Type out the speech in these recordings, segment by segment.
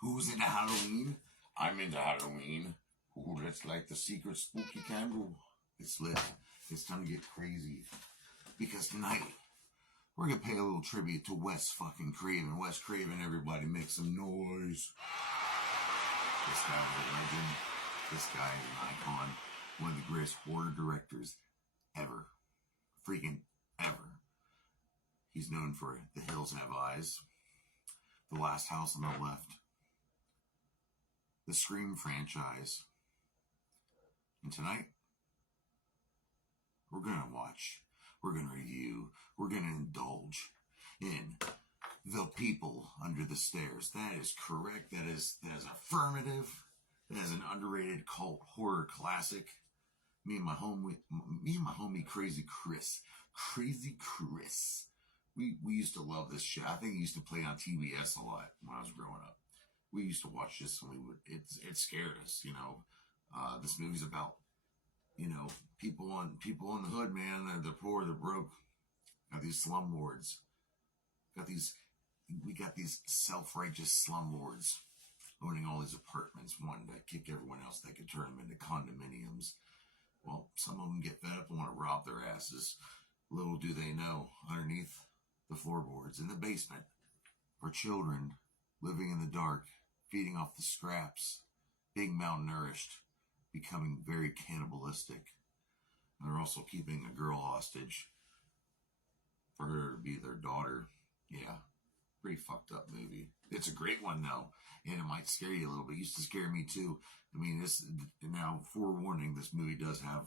Who's into Halloween? I'm into Halloween. Ooh, let's light the secret spooky candle. It's lit. It's time to get crazy. Because tonight, we're gonna pay a little tribute to Wes fucking Craven. Wes Craven, everybody make some noise. This guy is a legend. This guy is an icon. One of the greatest horror directors ever. Freaking ever. He's known for The Hills Have Eyes, The Last House on the Left, the Scream franchise. And tonight, we're going to watch, we're going to review, we're going to indulge in The People Under the Stairs. That is correct. That is affirmative. That is an underrated cult horror classic. Me and my homie Crazy Chris. We used to love this shit. I think it used to play on TBS a lot when I was growing up. We used to watch this and it scared us, you know. This movie's about, you know, people in the hood, man. They're poor, they're broke. Got these slumlords. We got these self-righteous slumlords owning all these apartments, wanting to kick everyone else. They could turn them into condominiums. Well, some of them get fed up and want to rob their asses. Little do they know, underneath the floorboards in the basement are children living in the dark, feeding off the scraps, being malnourished, becoming very cannibalistic. And they're also keeping a girl hostage for her to be their daughter. Yeah, pretty fucked up movie. It's a great one though, and it might scare you a little bit. It used to scare me too. I mean, now forewarning, this movie does have,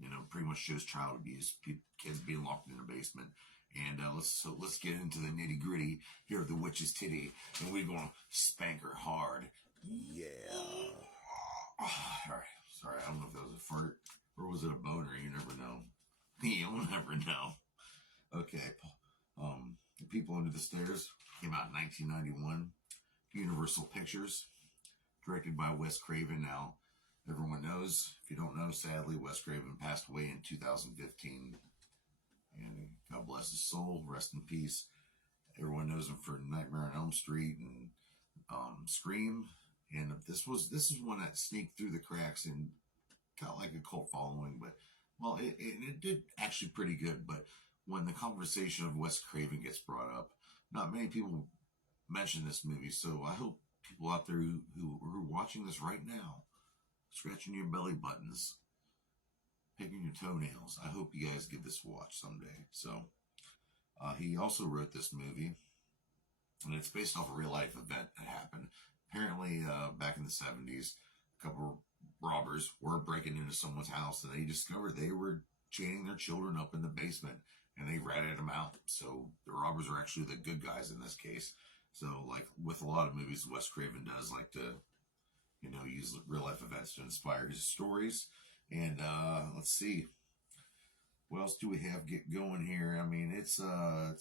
you know, pretty much shows child abuse, kids being locked in a basement. And let's get into the nitty gritty here of the witch's titty, and we're gonna spank her hard. Yeah. All right. Sorry, I don't know if that was a fart or was it a boner. You never know. You'll never know. Okay. The People Under the Stairs came out in 1991. Universal Pictures, directed by Wes Craven. Now, everyone knows. If you don't know, sadly, Wes Craven passed away in 2015. And God bless his soul, rest in peace. Everyone knows him for Nightmare on Elm Street and Scream. And this is one that sneaked through the cracks and got like a cult following. But well, it did actually pretty good. But when the conversation of Wes Craven gets brought up, not many people mention this movie. So I hope people out there who are watching this right now, scratching your belly buttons, picking your toenails, I hope you guys give this a watch someday. So, he also wrote this movie, and it's based off a real life event that happened. Apparently, back in the 70s, a couple of robbers were breaking into someone's house, and they discovered they were chaining their children up in the basement, and they ratted them out. So the robbers are actually the good guys in this case. So, like with a lot of movies, Wes Craven does like to, you know, use real life events to inspire his stories. And let's see, what else do we have get going here? I mean, it's got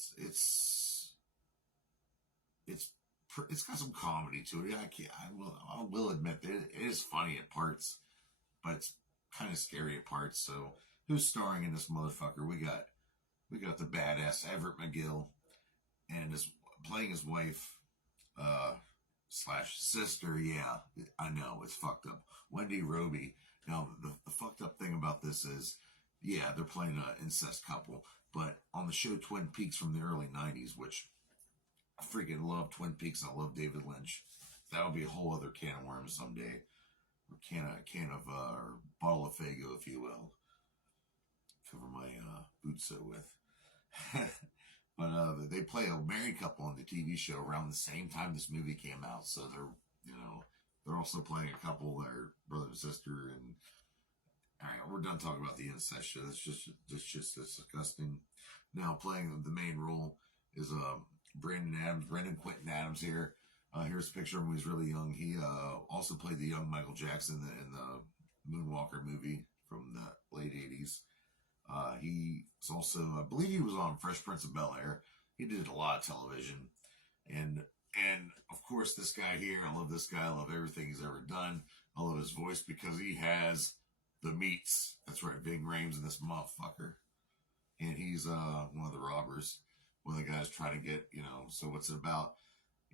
some comedy to it. I will admit that it is funny at parts, but it's kind of scary at parts. So, who's starring in this motherfucker? We got the badass Everett McGill, and playing his wife / sister. Yeah, I know it's fucked up. Wendy Roby. Now, the fucked up thing about this is, yeah, they're playing an incest couple, but on the show Twin Peaks from the early 90s, which I freaking love Twin Peaks, I love David Lynch. That would be a whole other can of worms someday. Or or bottle of Faygo, if you will. Cover my boots so with. But they play a married couple on the TV show around the same time this movie came out, so they're also playing a couple that are brother and sister. And all right, we're done talking about the incest show. It's just disgusting. Now playing the main role is Brandon Quentin Adams here. Here's a picture of him when he was really young. He also played the young Michael Jackson in the Moonwalker movie from the late 80s. He's also, I believe he was on Fresh Prince of Bel-Air. He did a lot of television. And of course, this guy here, I love this guy. I love everything he's ever done. I love his voice because he has the meats. That's right, Ving Rhames in this motherfucker. And he's one of the robbers. One of the guys trying to get, so what's it about?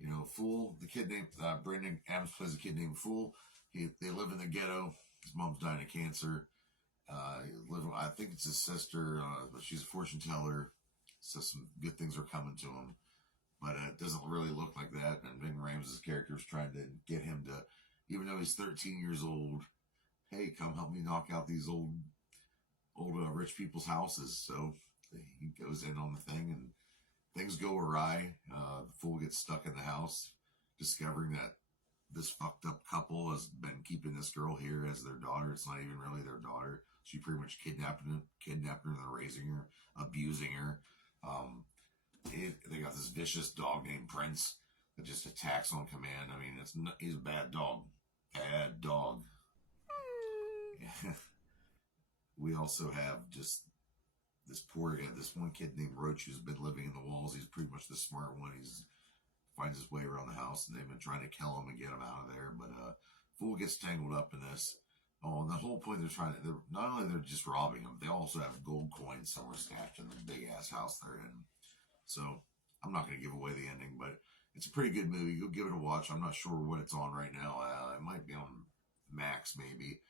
You know, Fool, the kid named Brandon Adams plays a kid named Fool. They live in the ghetto. His mom's dying of cancer. I think it's his sister, but she's a fortune teller. So some good things are coming to him. But it doesn't really look like that. And Ving Rhames' character is trying to get him to, even though he's 13 years old, hey, come help me knock out these old rich people's houses. So he goes in on the thing, and things go awry. The Fool gets stuck in the house, discovering that this fucked up couple has been keeping this girl here as their daughter. It's not even really their daughter. She pretty much kidnapped her, and they're raising her, abusing her. They got this vicious dog named Prince that just attacks on command. I mean, he's a bad dog. Bad dog. We also have just this this one kid named Roach who's been living in the walls. He's pretty much the smart one. He's finds his way around the house, and they've been trying to kill him and get him out of there. But Fool gets tangled up in this. Oh, and the whole point they're not only they're just robbing him, they also have gold coins somewhere stashed in the big ass house they're in. So I'm not going to give away the ending, but it's a pretty good movie. Go give it a watch. I'm not sure what it's on right now. It might be on Max, maybe.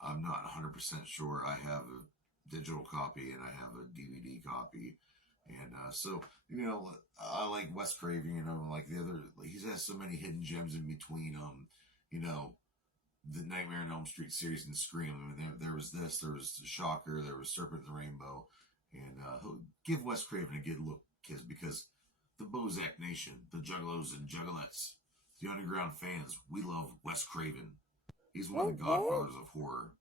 I'm not 100% sure. I have a digital copy and I have a DVD copy. And so, you know, I like Wes Craven, you know, like the other, he has so many hidden gems in between, you know, the Nightmare on Elm Street series and Scream. I mean, there was this, there was Shocker, there was Serpent and the Rainbow. And give Wes Craven a good look, kids, because the Bozak Nation, the Juggalos and Juggalettes, the underground fans, we love Wes Craven. He's one of the godfathers of horror.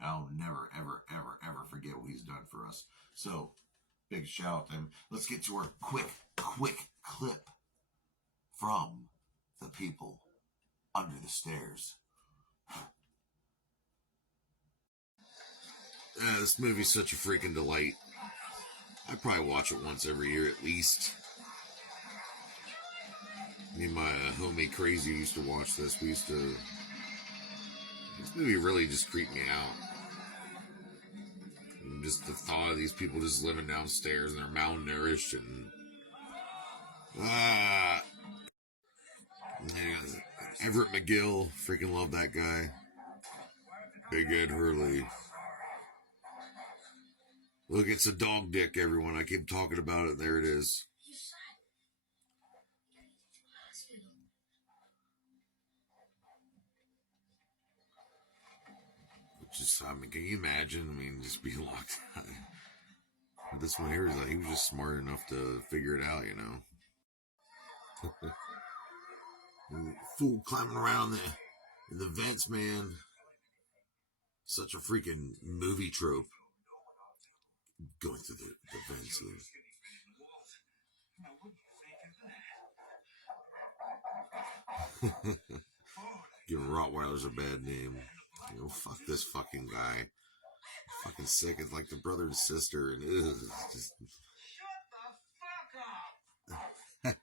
I'll never, ever, ever, ever forget what he's done for us. So, big shout out to him. Let's get to our quick clip from the people under the stairs. This movie's such a freaking delight. I probably watch it once every year at least. Me and my homie Crazy used to watch this. This movie really just creeped me out. And just the thought of these people just living downstairs and they're malnourished and Everett McGill, freaking love that guy. Big Ed Hurley. Look, it's a dog dick, everyone. I keep talking about it. There it is. Just, I mean, can you imagine? I mean, just being locked out. This one here is like, he was just smart enough to figure it out, you know. Fool climbing around the vents, man. Such a freaking movie trope. Going through the vents there. Giving Rottweilers a bad name. You know, fuck this fucking guy. Fucking sick. It's like the brother and sister, and just. Shut the fuck up.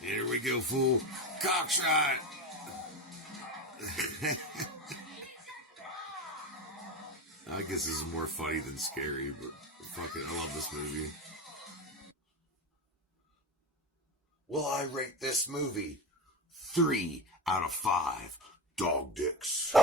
Here we go, fool. Cockshot. I guess this is more funny than scary, but fuck it, I love this movie. Well, I rate this movie 3 out of 5 dog dicks.